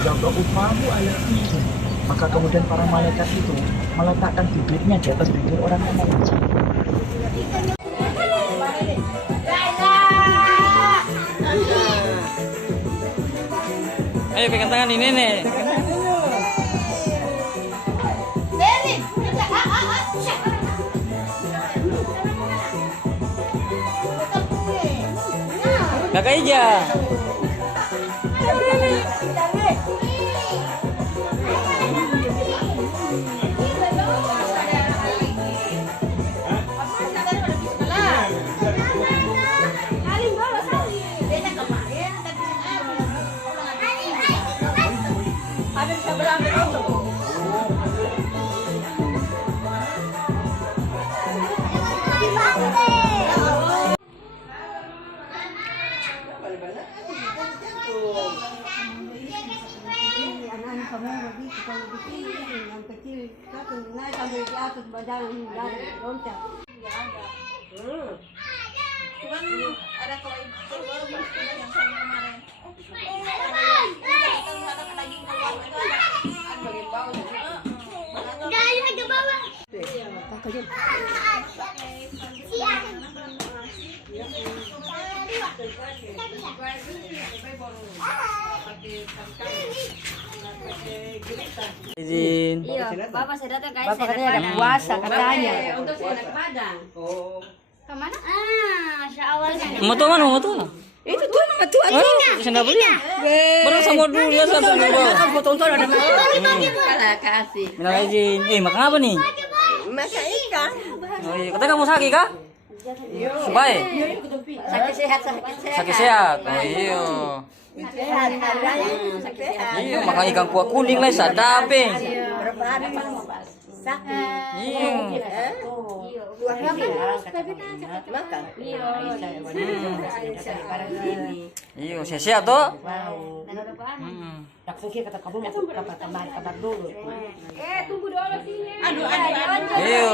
yang upamu ayat itu. Maka kemudian para malaikat itu meletakkan bibirnya di atas bibir orang yang menguji. Ayo pegang tangan ini nih. Kakak Ija. Yang kecil satu naik sampai di atas badan dari loncat. Cuman ada kalau baru yang sama kemarin. Ada daging keluar itu ada bagian bawah. Dari ke bawah. Izin. Iya, Bapak saya datang guys. Bapak katanya ada puasa katanya. Untuk si anak Padang. Kemana? Masya Allah. Mau tuh mana? Mau tuh? Itu tuh nama tuh aja. Senda beli. Barang sama dulu ya sama dulu. Kamu tonton ada makan. Kasih. Minal izin. Makan apa nih? Makan ikan. Oh iya, katanya kamu sakit kah? Supaya Sakit sehat. sakit sehat. Oh iya. Sehat harganya. Sakit sehat. Iya, makan ikan kuah kuning lah sadape. Berapa hari sakit? Iya. Dua hari makan. Iya, sehat tuh. Kata kamu kabar dulu. Tunggu dulu sini. Aduh. Iya.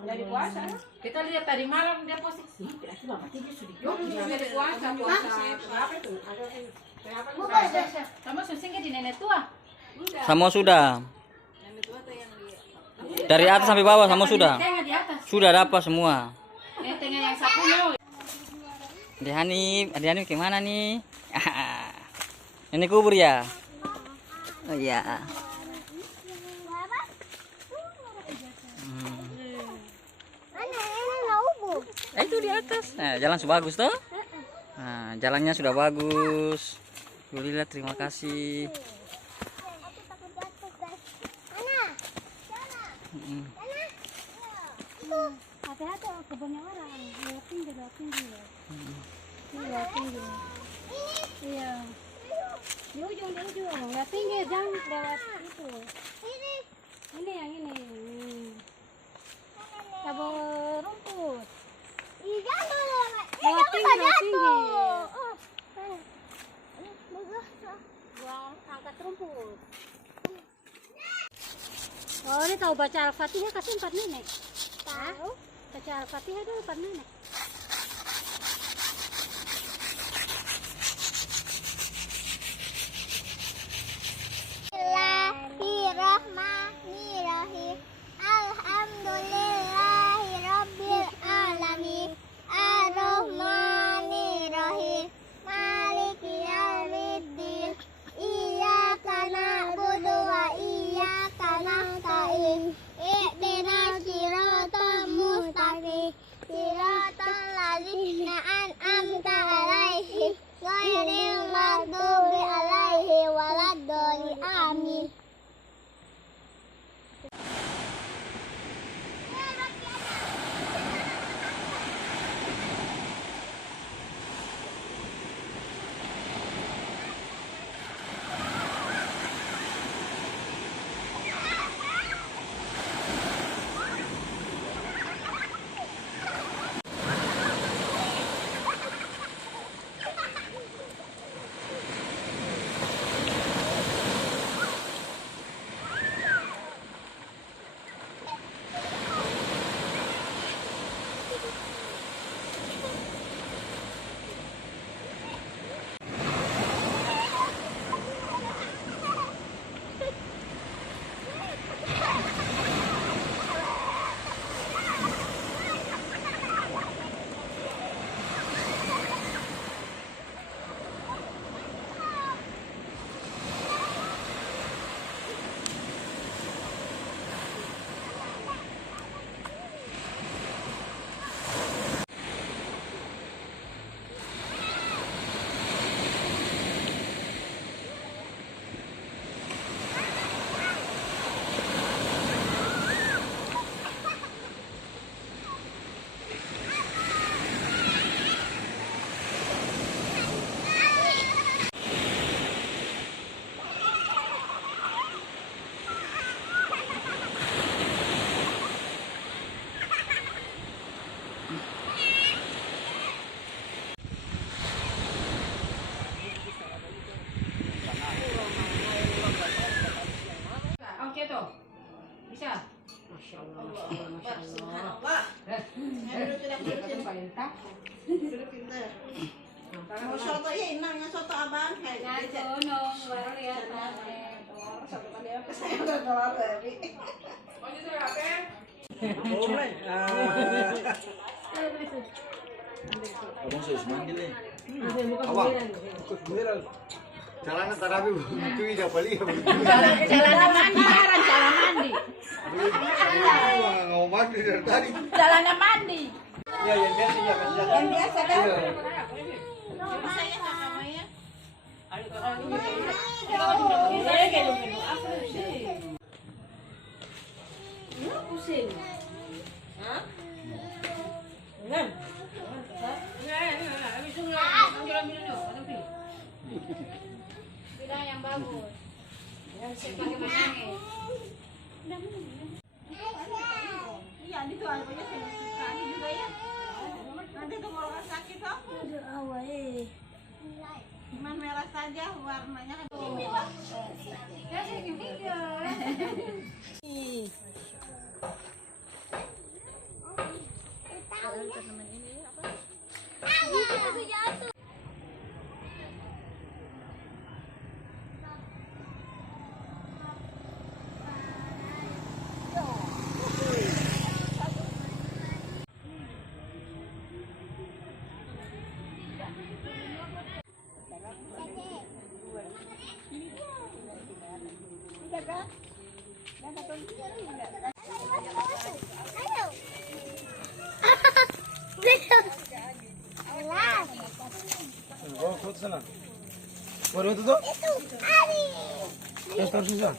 Dari puasa. Kita lihat tadi malam dia posisi. Berarti Bapak dia sudah dari puasa berapa itu? Kamu susing di nenek tua? Sama sudah. Dari atas sampai bawah sama sudah. Tengah di atas. Sudah dapat semua. Tengah yang sapunya. Adi Hanif gimana nih? Ini kubur ya? Oh iya. Itu di atas. Nah, jalan sudah bagus toh? Nah, jalannya sudah bagus. Alhamdulillah, terima kasih. Hati-hati kebunnya orang. Lewat tinggi ya. Lewat tinggi. Iya. Di ujung. Lewat tinggi, jangan lewat itu. Ini yang ini. Kabel rumput. Lewat tinggi. Buang angkat rumput. Oh, ini tahu baca Al-Fatihah kasih 4 nenek. Tahu? Baca Al-Fatihah dulu 4 nenek. Bismillahirrahmanirrahim. Alhamdulillahirabbil alamin. Ar-Rahmanirrahim. Maliki yaumiddin. Iyyaka na'budu wa iyyaka nasta'in. Ihdinas siratal mustaqim. Siratal Mau soto ya, inangnya soto abang kayak baru lihat. soto tadi apa saya udah keluar dari. Abang sus mandi nih. Jalan tarabi begitu ya balik. Jalan mandi. Ngomong mandi dari tadi. Jalannya mandi. Ya yang biasa ya biasa. Yang biasa kan? Bilang yang bagus. Yang pakai menangis. Iya, itu alpunya saya suka ini juga ya. Nanti tenggorokan sakit toh. Cuman merah saja warnanya kan. Ya saya video. Oh, foto sana. Baru itu tuh? Terus terus susah.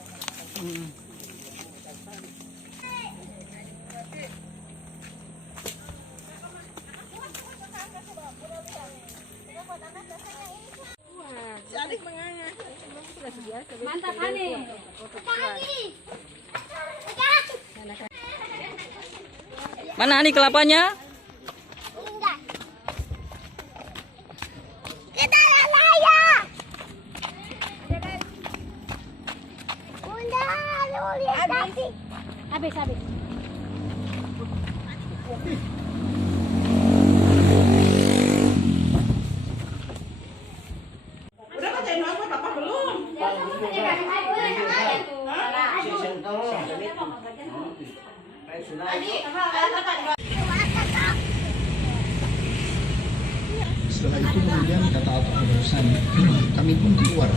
Mantap Hani. Mana nih kelapanya? Kita lalaya. Bunda, lu lihat tadi. Habis. Udah bacain apa Papa belum? Setelah itu kemudian kata Atta Al-Husani, kami pun keluar